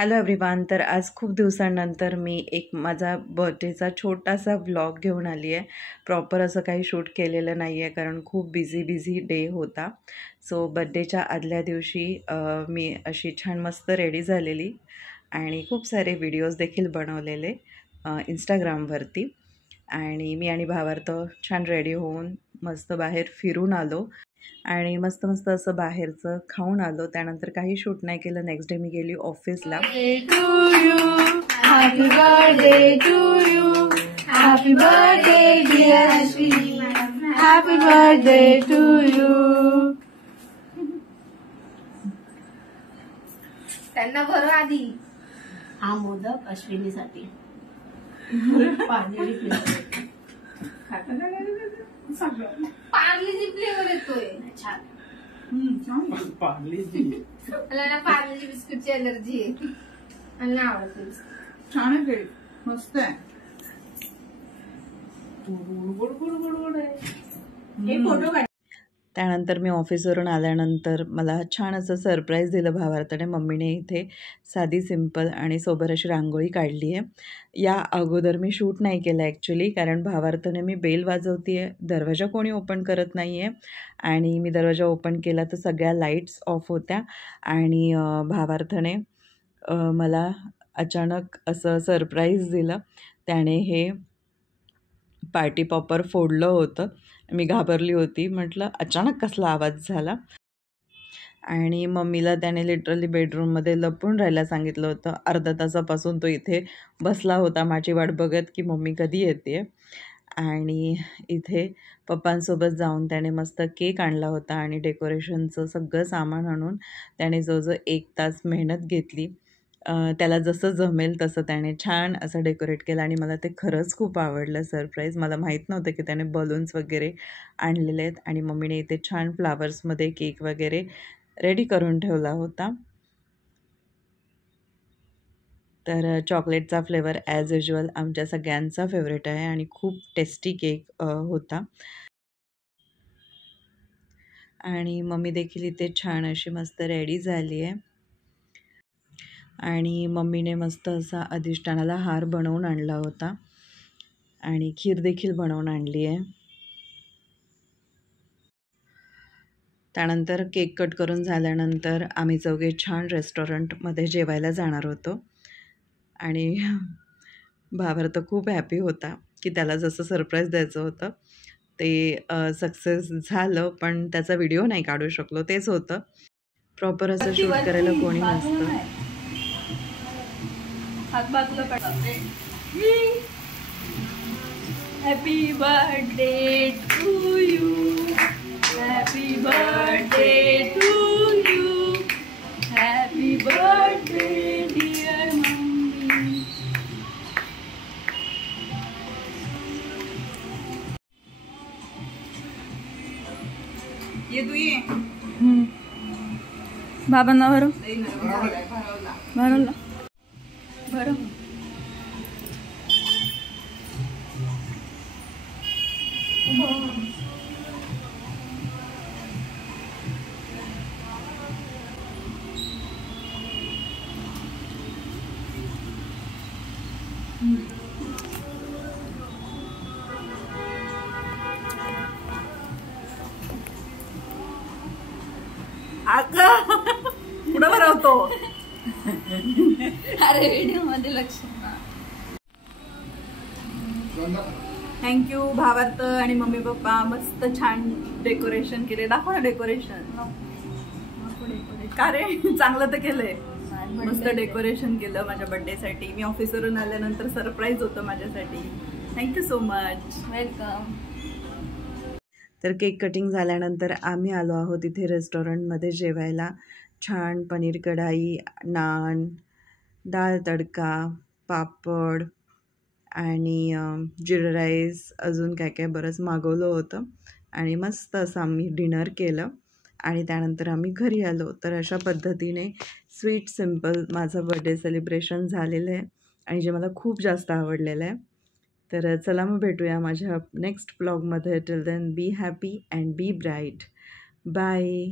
Hello everyone. तर आज खूप दिवसांनंतर मी एक माझा बर्थडेचा छोटासा व्लॉग घेऊन आली आहे. प्रॉपर असं काही शूट केलेलं नाही आहे कारण खूप बिझी डे होता. सो बर्थडेच्या आदल्या दिवशी मी अशी छान मस्त रेडी झालेली आणि खूप सारे व्हिडिओज देखील बनवलेले इंस्टाग्रामवरती. आणि मी आणि भावार्थ छान रेडी होऊन मस्त बाहेर फिरून आलो आणि मस्त मस्त असं बाहेरचं खाऊन आलो. त्यानंतर काही शूट नाही केलं. नेक्स्ट डे मी गेली ऑफिसला. Happy birthday to you, happy birthday dear Shri, happy birthday to you. त्यांना भरो आधी. हा मोदक अश्विनीसाठी. पार्लेजी फ्लेवर येतोय. छान. पार्लेजी बिस्कुटची एलर्जी आहे आणि आवडते. छान आहे. मस्त आहे. त्यानंतर मी ऑफिसवरून आल्यानंतर मला छान असं सरप्राईज दिलं भावार्थाने. मम्मीने इथे साधी सिंपल आणि सोबर अशी रांगोळी काढली आहे. या अगोदर मी शूट नाही केलं ॲक्च्युली, कारण भावार्थाने मी बेल वाजवते आहे, दरवाजा कोणी ओपन करत नाही आहे आणि मी दरवाजा ओपन केला तर सगळ्या लाईट्स ऑफ होत्या आणि भावार्थाने मला अचानक असं सरप्राईज दिलं. त्याने हे पार्टी पॉपर फोडलं होतं. मी घाबरली होती. म्हटलं अचानक कसला आवाज झाला. आणि मम्मीला त्याने लिटरली बेडरूममध्ये लपून राहायला सांगितलं होतं. अर्धा तासापासून तो इथे बसला होता माझी वाट बघत की मम्मी कधी येते. आणि इथे पप्पांसोबत जाऊन त्याने मस्त केक आणला होता आणि डेकोरेशनचं सगळं सामान आणून त्याने जवळजवळ 1 तास मेहनत घेतली. त्याला जसं जमेल तसं त्याने छान असं डेकोरेट केलं आणि मला ते खरंच खूप आवडलं सरप्राईज. मला माहीत नव्हतं की त्याने बलून्स वगैरे आणलेले आहेत आणि मम्मीने इथे छान फ्लावर्समध्ये केक वगैरे रेडी करून ठेवला होता. तर चॉकलेटचा फ्लेवर ॲज युज्युअल आमच्या सगळ्यांचा फेवरेट आहे आणि खूप टेस्टी केक होता. आणि मम्मी देखील इथे छान अशी मस्त रेडी झाली आहे आणि मम्मीने मस्त असा अधिष्ठानाला हार बनवून आणला होता आणि खीर देखील बनवून आणली आहे. त्यानंतर केक कट करून झाल्यानंतर आम्ही चौघे छान रेस्टॉरंटमध्ये जेवायला जाणार होतो आणि भावार्थ खूप हॅपी होता की त्याला जसं सरप्राईज द्यायचं होतं ते सक्सेस झालं, पण त्याचा व्हिडिओ नाही काढू शकलो. तेच होतं, प्रॉपर असं शूट करायला कोणी नसतं. Happy birthday to you, happy birthday to you, happy birthday dear mummy. ये तू ये. बाबांना भरो भरवला भरो. पुढे भरवतो. अरे व्हिडिओ मध्ये लक्ष. थँक्यू भावार्थ आणि मम्मी पप्पा. मस्त छान डेकोरेशन केले. दाखव ना डेकोरेशन. का रे, चांगलं तर केलंय. मस्त डेकोरेशन केलं माझ्या बर्थडेसाठी. मी ऑफिसवरून आल्यानंतर सरप्राईज होतं माझ्यासाठी. Thank you so much. वेलकम. तर केक कटिंग झाल्यानंतर आम्ही आलो आहोत इथे रेस्टॉरंटमध्ये जेवायला. छान पनीर कढाई, नान, डाळ तडका, पापड आणि जिरा राईस, अजून काय काय बरंच मागवलं होतं आणि मस्त असं आम्ही डिनर केलं आणि त्यानंतर आम्ही घरी आलो. तर अशा पद्धतीने स्वीट सिम्पल माझं बर्थडे सेलिब्रेशन झालेलं आहे आणि जे मला खूप जास्त आवडलेलं आहे. तर चला मग भेटूया माझ्या नेक्स्ट ब्लॉगमध्ये. Till then be happy and be bright. Bye.